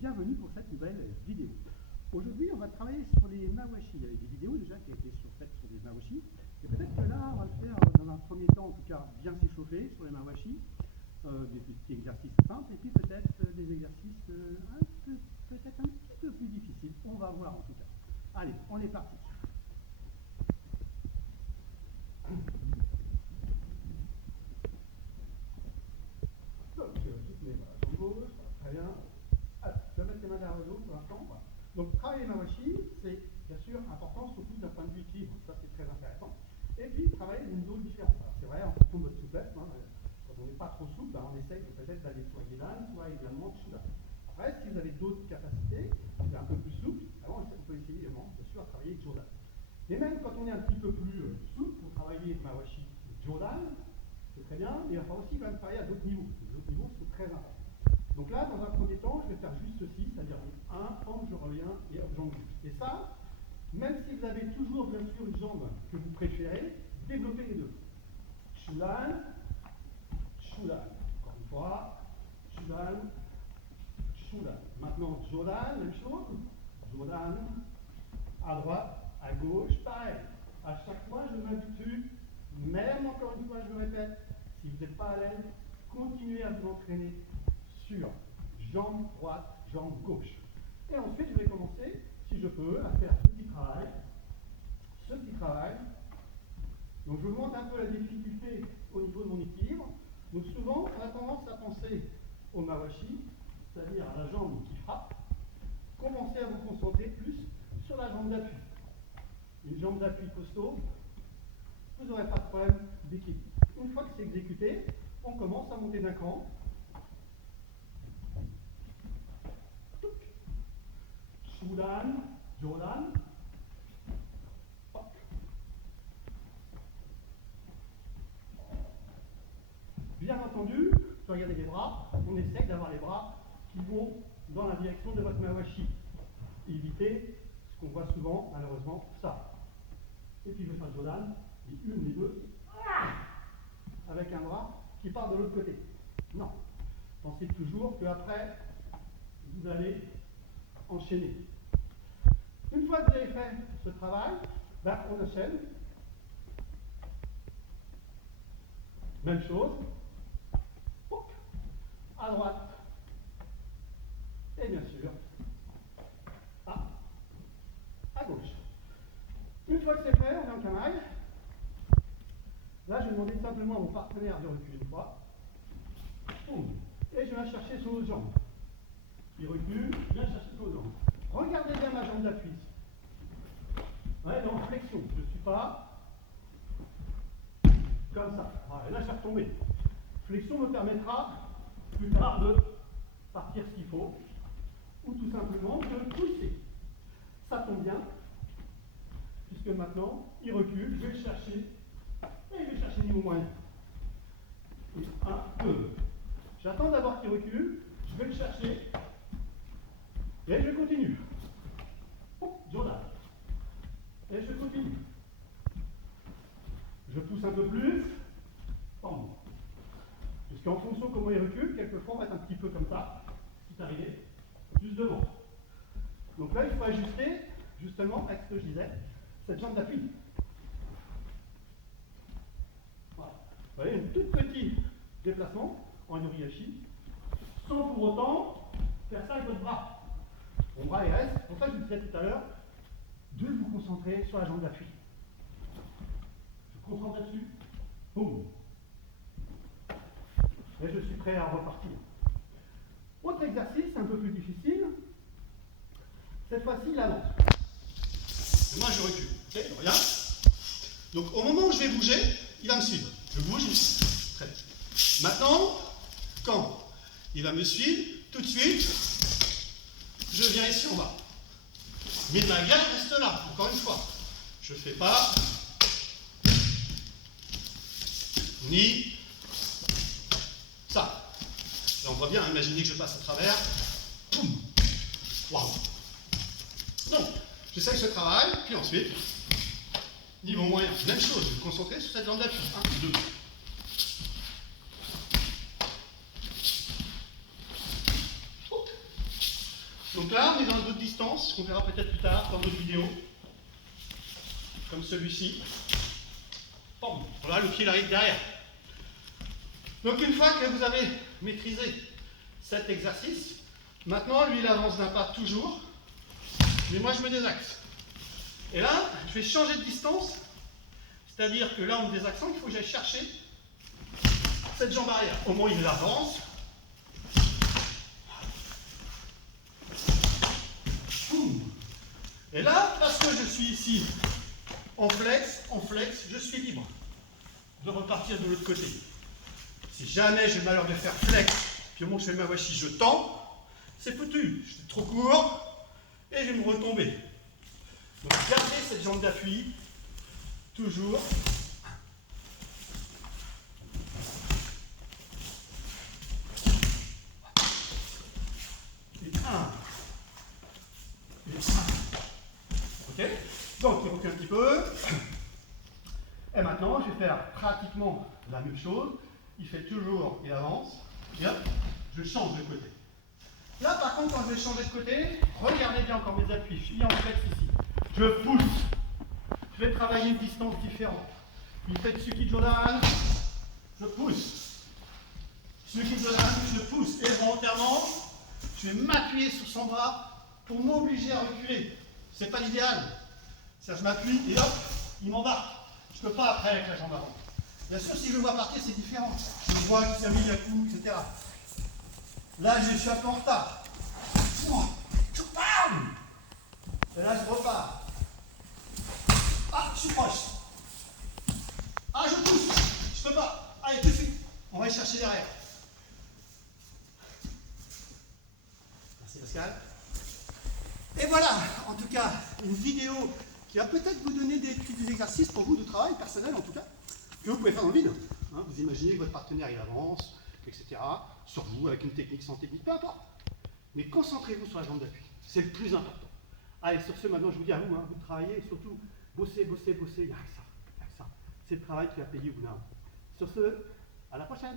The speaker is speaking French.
bienvenue pour cette nouvelle vidéo. Aujourd'hui, on va travailler sur les mawashi. Il y avait des vidéos déjà qui ont été faites sur des mawashi. Et peut-être que là, on va le faire dans un premier temps, en tout cas, bien s'échauffer sur les mawashi. Des petits exercices simples et puis peut-être des exercices peut-être un petit peu plus difficiles. On va voir en tout cas. Allez, on est parti. Donc, toutes mes mains en gauche, très bien. Alors, je vais mettre les mains derrière le dos pour l'instant. Voilà. Donc, travailler les mawashi, c'est bien sûr important, surtout d'un point de vue équilibre. Ça, c'est très intéressant. Et puis, travailler d'une zone différente. C'est vrai, en fonction de votre souplesse. Quand on n'est pas trop souple, on essaye peut-être d'aller soit Gedan, soit également Shudan. Après, si vous avez d'autres capacités, si vous êtes un peu plus souple, alors on peut essayer également, bien sûr, à travailler Jodan. Et même quand on est un petit peu plus souple, pour travailler Mawashi Jodan, c'est très bien, mais il va falloir aussi quand même travailler à d'autres niveaux. Les autres niveaux sont très importants. Donc là, dans un premier temps, je vais faire juste ceci, c'est-à-dire un, hop, je reviens, et hop, jambe gauche. Et ça, même si vous avez toujours, bien sûr, une jambe que vous préférez, développez les deux. Shudan, Shudan. Encore une fois, Shudan, Shudan. Maintenant, Jodan, même chose. Jodan, à droite, à gauche, pareil. À chaque fois, je m'habitue, même encore une fois, je me répète, si vous n'êtes pas à l'aise, continuez à vous entraîner sur jambe droite, jambe gauche. Et ensuite, je vais commencer, si je peux, à faire ce petit travail. Ce petit travail. Donc, je vous montre un peu la difficulté au niveau de mon équilibre. Donc, souvent, on a tendance à penser au mawashi, c'est-à-dire à la jambe qui frappe. Commencez à vous concentrer plus sur la jambe d'appui. Une jambe d'appui costaud, vous n'aurez pas de problème d'équilibre. Une fois que c'est exécuté, on commence à monter d'un cran. Shudan, Jodan. Bien entendu, si vous regardez les bras, on essaie d'avoir les bras qui vont dans la direction de votre mawashi. Évitez ce qu'on voit souvent, malheureusement, ça. Et puis je vais faire le Jodan, les une, les deux, avec un bras qui part de l'autre côté. Non. Pensez toujours qu'après, vous allez enchaîner. Une fois que vous avez fait ce travail, on enchaîne. Même chose. À droite. Et bien sûr, à gauche. Une fois que c'est fait, on est en camaille. Là, je vais demander simplement à mon partenaire de reculer une fois. Et je viens chercher son autre jambe. Il recule, je viens chercher son autre jambe. Regardez bien ma jambe d'appui. Ouais, non, flexion. Je ne suis pas comme ça. Voilà, là, je vais retomber. Flexion me permettra plus tard de partir s'il faut, ou tout simplement de pousser. Ça tombe bien, puisque maintenant, il recule, je vais le chercher, et je vais chercher niveau moyen. Et 1, 2. J'attends d'abord qu'il recule, je vais le chercher, et je continue. Jodan. Et je continue. Je pousse un peu plus. Puisqu'en fonction de comment il recule, quelquefois on va être un petit peu comme ça, c'est arrivé, juste devant. Donc là, il faut ajuster, justement, avec ce que je disais, cette jambe d'appui. Voilà. Vous voyez, un tout petit déplacement en yoriashi, sans pour autant faire ça avec votre bras. Mon bras, il reste. C'est pour ça que je vous disais tout à l'heure, de vous concentrer sur la jambe d'appui. Je me concentre là-dessus. Boum. Et je suis prêt à repartir. Autre exercice, un peu plus difficile. Cette fois-ci, la lance. Et moi, je recule. Ok, regarde. Donc, au moment où je vais bouger, il va me suivre. Je bouge, très bien. Maintenant, quand il va me suivre, tout de suite, je viens ici en bas. Mais ma garde reste là, encore une fois. Je ne fais pas ni ça. Là, on voit bien, imaginez que je passe à travers. Boum. Waouh. Donc, j'essaye ce travail, puis ensuite, niveau moyen, même chose, je vais me concentrer sur cette jambe d'appui. 1, 2. Donc là, on est dans d'autres distances, qu'on verra peut-être plus tard dans d'autres vidéos, comme celui-ci. Bon, voilà, le pied arrive derrière. Donc une fois que vous avez maîtrisé cet exercice, maintenant, lui, il avance d'un pas toujours, mais moi, je me désaxe. Et là, je vais changer de distance, c'est-à-dire que là, en me désaxant, il faut que j'aille chercher cette jambe arrière. Au moment où il avance, boum. Et là, parce que je suis ici en flex, je suis libre de repartir de l'autre côté. Si jamais j'ai le malheur de faire flex, puis au moment où je fais ma washi, je tends, c'est foutu. Je suis trop court et je vais me retomber. Donc gardez cette jambe d'appui, toujours. Et un. Et un. Ok? Donc il recule un petit peu. Et maintenant, je vais faire pratiquement la même chose. Il fait toujours, il avance. Et hop, je change de côté. Là, par contre, quand je vais changer de côté, regardez bien encore mes appuis. Je suis en flex ici. Je pousse. Je vais travailler une distance différente. Il fait Tsuki Jodan. Je pousse. Tsuki Jodan, je pousse. Et volontairement, je vais m'appuyer sur son bras pour m'obliger à reculer. C'est pas l'idéal. C'est-à-dire, je m'appuie et hop, il m'embarque. Je ne peux pas après avec la jambe avant. Bien sûr, si je le vois partir, c'est différent. Je le vois qui s'est mis à coup, etc. Là, je suis un peu en retard. Et là, je repars. Ah, je suis proche. Ah, je pousse. Je peux pas. Allez, tout de suite. On va aller chercher derrière. Merci Pascal. Et voilà, en tout cas, une vidéo qui va peut-être vous donner des petits exercices pour vous de travail personnel, en tout cas, que vous pouvez faire dans le vide. Hein, vous imaginez que votre partenaire, il avance, etc. Sur vous, avec une technique, sans technique, peu importe. Mais concentrez-vous sur la jambe d'appui. C'est le plus important. Allez, sur ce, maintenant, je vous dis à vous, hein, vous travaillez, et surtout, bossez, il n'y a que ça. C'est le travail qui va payer au bout d'un moment. Sur ce, à la prochaine.